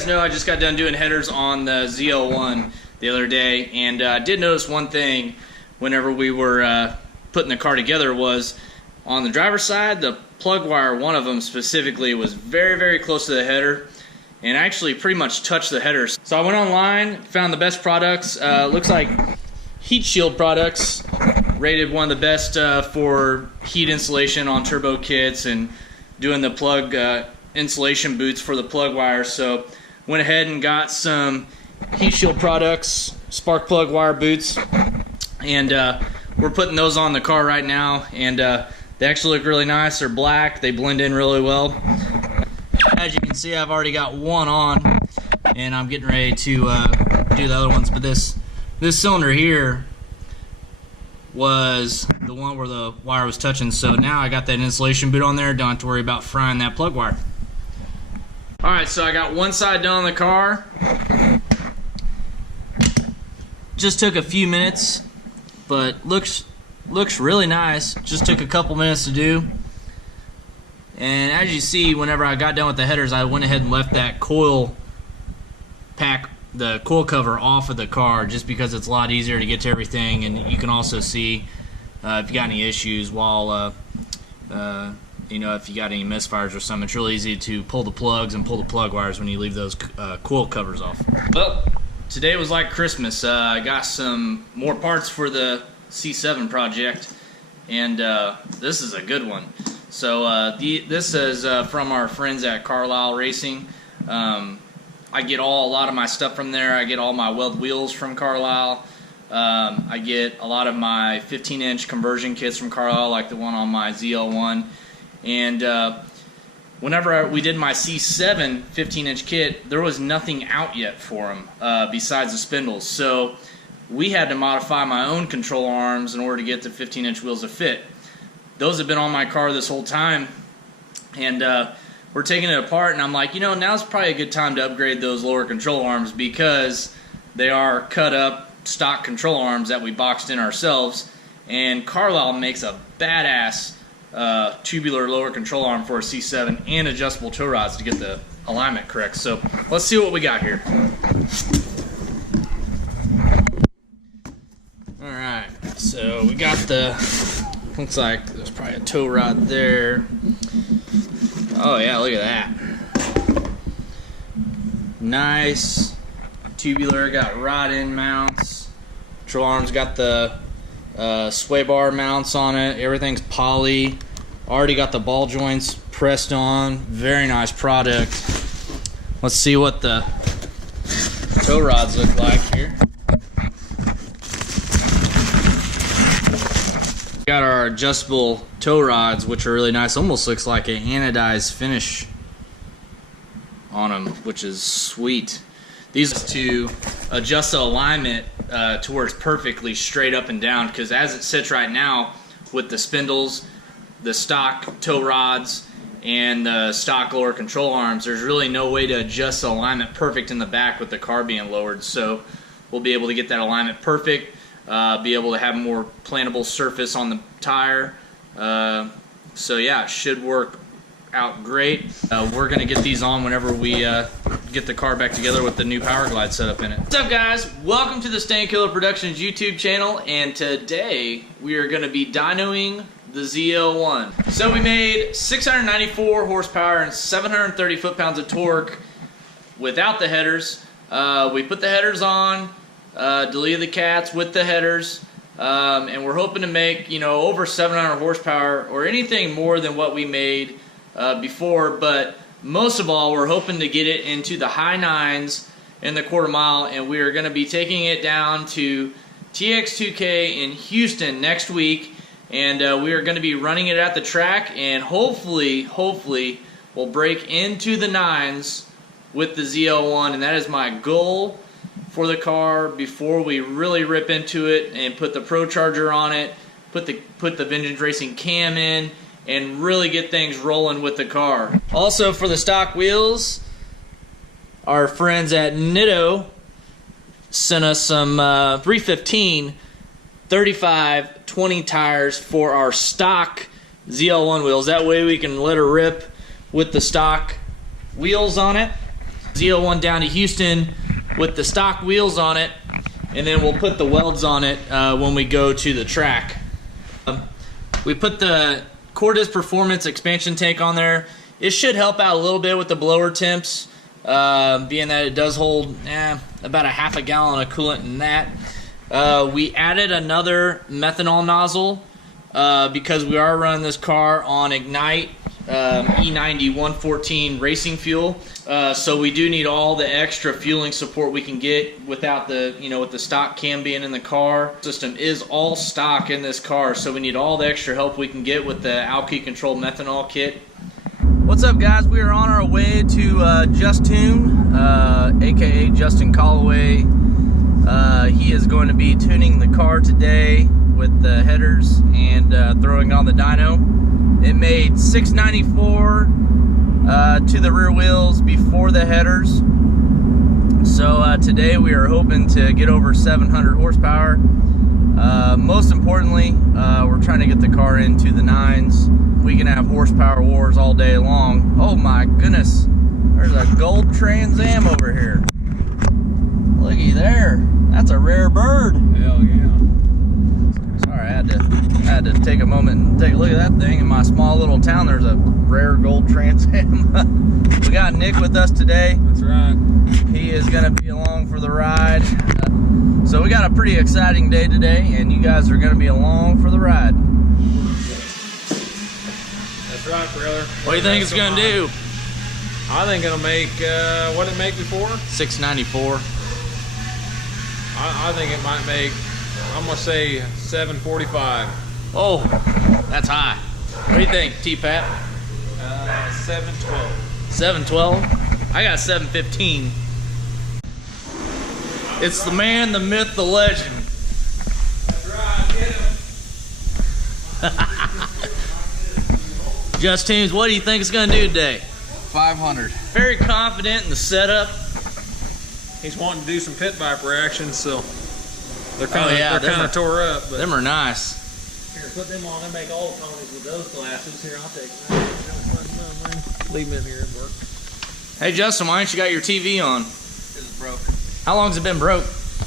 guys know, I just got done doing headers on the ZL1 the other day, and I did notice one thing whenever we were putting the car together was on the driver's side, the plug wire, one of them specifically, was very, very close to the header and actually pretty much touched the headers. So I went online, found the best products. Looks like Heat Shield products, rated one of the best for heat insulation on turbo kits and doing the plug insulation boots for the plug wires. So went ahead and got some Heat Shield products, spark plug wire boots, and we're putting those on the car right now, and they actually look really nice. They're black, they blend in really well. As you can see, I've already got one on, and I'm getting ready to do the other ones. But this cylinder here was the one where the wire was touching, so now I got that insulation boot on there, don't have to worry about frying that plug wire. Alright, so I got one side done on the car. Just took a few minutes, but looks really nice. Just took a couple minutes to do. And as you see, whenever I got done with the headers, I went ahead and left that coil pack, the coil cover, off of the car, just because it's a lot easier to get to everything. And you can also see if you got any issues while you know, if you got any misfires or something. It's really easy to pull the plugs and pull the plug wires when you leave those coil covers off. Well, today was like Christmas. I got some more parts for the C7 project, and this is a good one. So this is from our friends at Carlisle Racing. I get a lot of my stuff from there. I get all my weld wheels from Carlisle. I get a lot of my 15-inch conversion kits from Carlisle, like the one on my ZL1. And whenever we did my C7 15-inch kit, there was nothing out yet for them besides the spindles. So we had to modify my own control arms in order to get the 15-inch wheels to fit. Those have been on my car this whole time, and we're taking it apart, and I'm like, you know, now's probably a good time to upgrade those lower control arms, because they are cut up stock control arms that we boxed in ourselves, and Carlisle makes a badass tubular lower control arm for a C7 and adjustable tow rods to get the alignment correct. So let's see what we got here. Alright, so we got the, looks like there's probably a tow rod there. Oh yeah, look at that. Nice tubular, got rod end mounts. Control arms got the sway bar mounts on it. Everything's poly. Already got the ball joints pressed on. Very nice product. Let's see what the tow rods look like here. Got our adjustable tow rods, which are really nice. Almost looks like an anodized finish on them, which is sweet. These are to adjust the alignment to where it's perfectly straight up and down, because as it sits right now with the spindles, the stock tow rods, and the stock lower control arms, there's really no way to adjust the alignment perfect in the back with the car being lowered. So we'll be able to get that alignment perfect, be able to have more plantable surface on the tire. So yeah, it should work out great. We're gonna get these on whenever we get the car back together with the new Power Glide setup in it. What's up, guys? Welcome to the Stain Killer Productions YouTube channel, and today we are gonna be dynoing the ZL1. So we made 694 horsepower and 730 foot-pounds of torque without the headers. We put the headers on, deleted the cats with the headers, and we're hoping to make, you know, over 700 horsepower or anything more than what we made before. But most of all, we're hoping to get it into the high nines in the quarter mile, and we are going to be taking it down to TX2K in Houston next week, and we are going to be running it at the track, and hopefully we'll break into the nines with the ZL1, and that is my goal for the car before we really rip into it and put the Pro Charger on it, put the Vintage Racing cam in, and really get things rolling with the car. Also, for the stock wheels, our friends at Dynoed sent us some 315 35/20 tires for our stock ZL1 wheels. That way we can let her rip with the stock wheels on it. ZL1 down to Houston with the stock wheels on it, and then we'll put the welds on it when we go to the track. We put the Cordis Performance expansion tank on there. It should help out a little bit with the blower temps, being that it does hold about a half a gallon of coolant in that. We added another methanol nozzle because we are running this car on Ignite E90 114 racing fuel, so we do need all the extra fueling support we can get without the, with the stock cam being in the car. System is all stock in this car, so we need all the extra help we can get with the Alky Control methanol kit. What's up, guys? We are on our way to Justune, aka Justune Callaway. He is going to be tuning the car today with the headers and throwing on the dyno. It made 694 to the rear wheels before the headers. So today we are hoping to get over 700 horsepower. Most importantly, we're trying to get the car into the 9s. We can have horsepower wars all day long. Oh my goodness, there's a gold Trans Am over here. Looky there, that's a rare bird. Hell yeah. Sorry, I had to take a moment and take a look at that thing. In my small little town, there's a rare gold Trans Am. We got Nick with us today. That's right. He is going to be along for the ride. So we got a pretty exciting day today, and you guys are going to be along for the ride. That's right, brother. What do you think it's going to do? I think it'll make, what did it make before? 694. I think it might make, I'm going to say 745. Oh, that's high. What do you think, T-Pat? 712. 712? I got 715. It's the man, the myth, the legend. That's right, get him. Justune, what do you think it's going to do today? 500. Very confident in the setup. He's wanting to do some pit viper action, so they're kind of tore up. But Them are nice. here, put them on and make all the ponies with those glasses. Here, I'll take them. Leave them in here and work. Hey, Justin, why ain't you got your TV on? It's broke. How long's it been broke?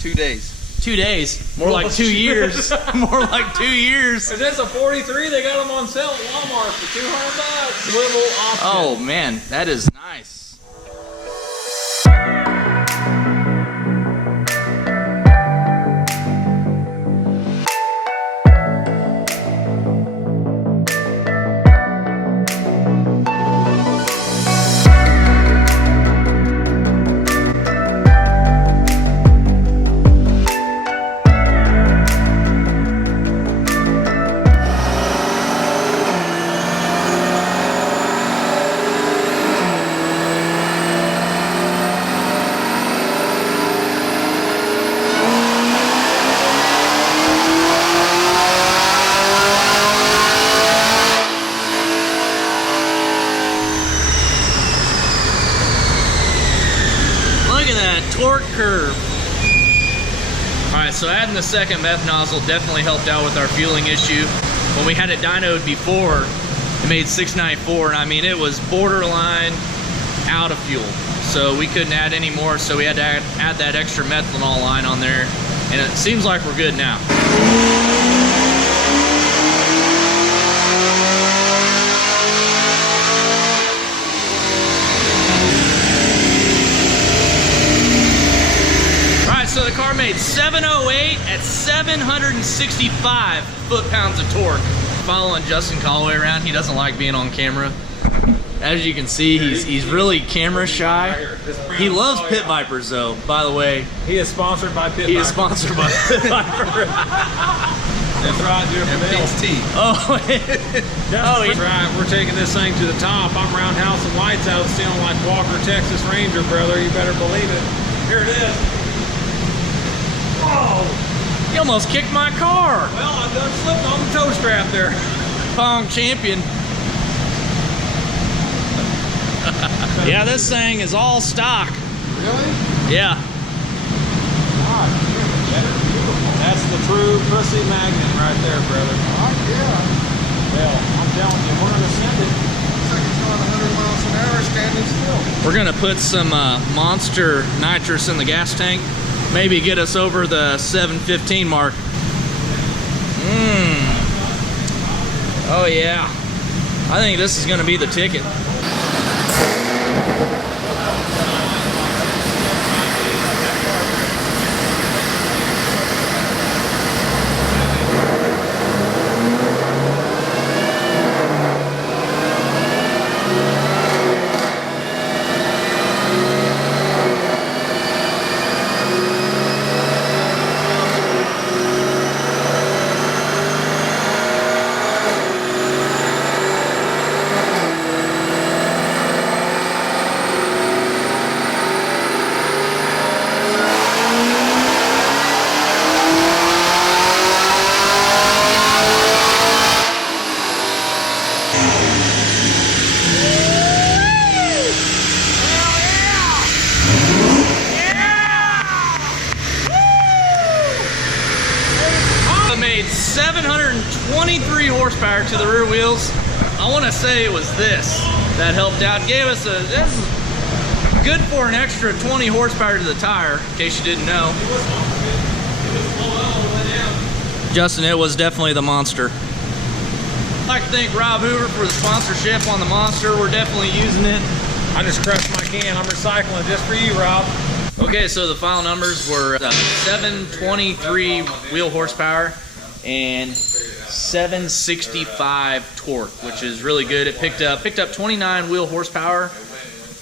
2 days. 2 days. More like 2 years. More like 2 years. Is this a 43? They got them on sale at Walmart for $200. Swivel option. Oh, man, that is nice. Torque curve. Alright, so adding the second meth nozzle definitely helped out with our fueling issue. When we had it dynoed before, it made 694, and I mean, it was borderline out of fuel. So we couldn't add any more, so we had to add that extra methanol line on there, and it seems like we're good now. So the car made 708 at 765 foot-pounds of torque. Following Justune Callaway around, he doesn't like being on camera. As you can see, he's really camera shy. He loves pit vipers, though. By the way, He is sponsored by Pit Viper. he is sponsored by Pit Viper. That's right, Jeffrey Bell. MPT. Oh, That's right. We're taking this thing to the top. I'm roundhouse and lights out, stealing like Walker Texas Ranger, brother. You better believe it. Here it is. Whoa! you almost kicked my car. Well, I done slipped on the toe strap there. Pong champion. Yeah, this thing is all stock. Really? Yeah. God, beautiful. That's the true pussy magnet right there, brother. Yeah. Well, I'm telling you, we're gonna send it. Looks like it's going 100 miles an horsepower standing still. We're gonna put some monster nitrous in the gas tank. Maybe get us over the 715 mark. Oh yeah. I think this is gonna be the ticket. Made 723 horsepower to the rear wheels. I want to say it was this that helped out. Gave us this is good for an extra 20 horsepower to the tire, in case you didn't know. Justin, it was definitely the monster. I'd like to thank Rob Hoover for the sponsorship on the monster. We're definitely using it. I just crushed my can. I'm recycling just for you, Rob. Okay, so the final numbers were 723 wheel horsepower and 765 torque, which is really good. It picked up 29 wheel horsepower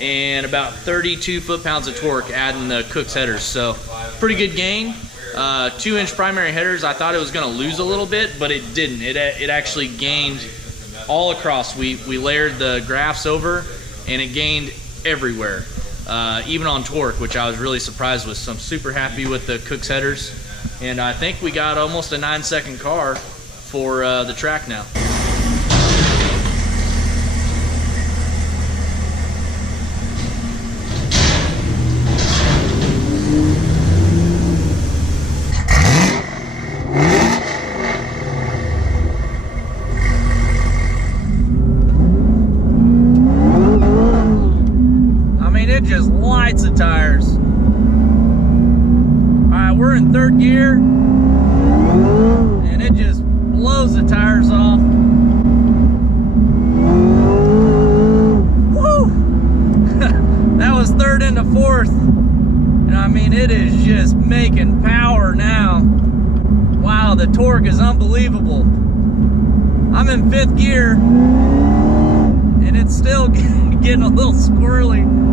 and about 32 foot-pounds of torque, adding the Kooks headers. So pretty good gain. 2-inch primary headers. I thought it was going to lose a little bit, but it didn't. It actually gained all across. We layered the graphs over, and it gained everywhere. Even on torque, which I was really surprised with. So I'm super happy with the Kooks headers, and I think we got almost a 9-second car for the track now. It just lights the tires. Alright, we're in third gear, and it just blows the tires off. Woo! That was third into fourth, and I mean, it is just making power now. Wow, the torque is unbelievable. I'm in fifth gear, and it's still getting a little squirrely.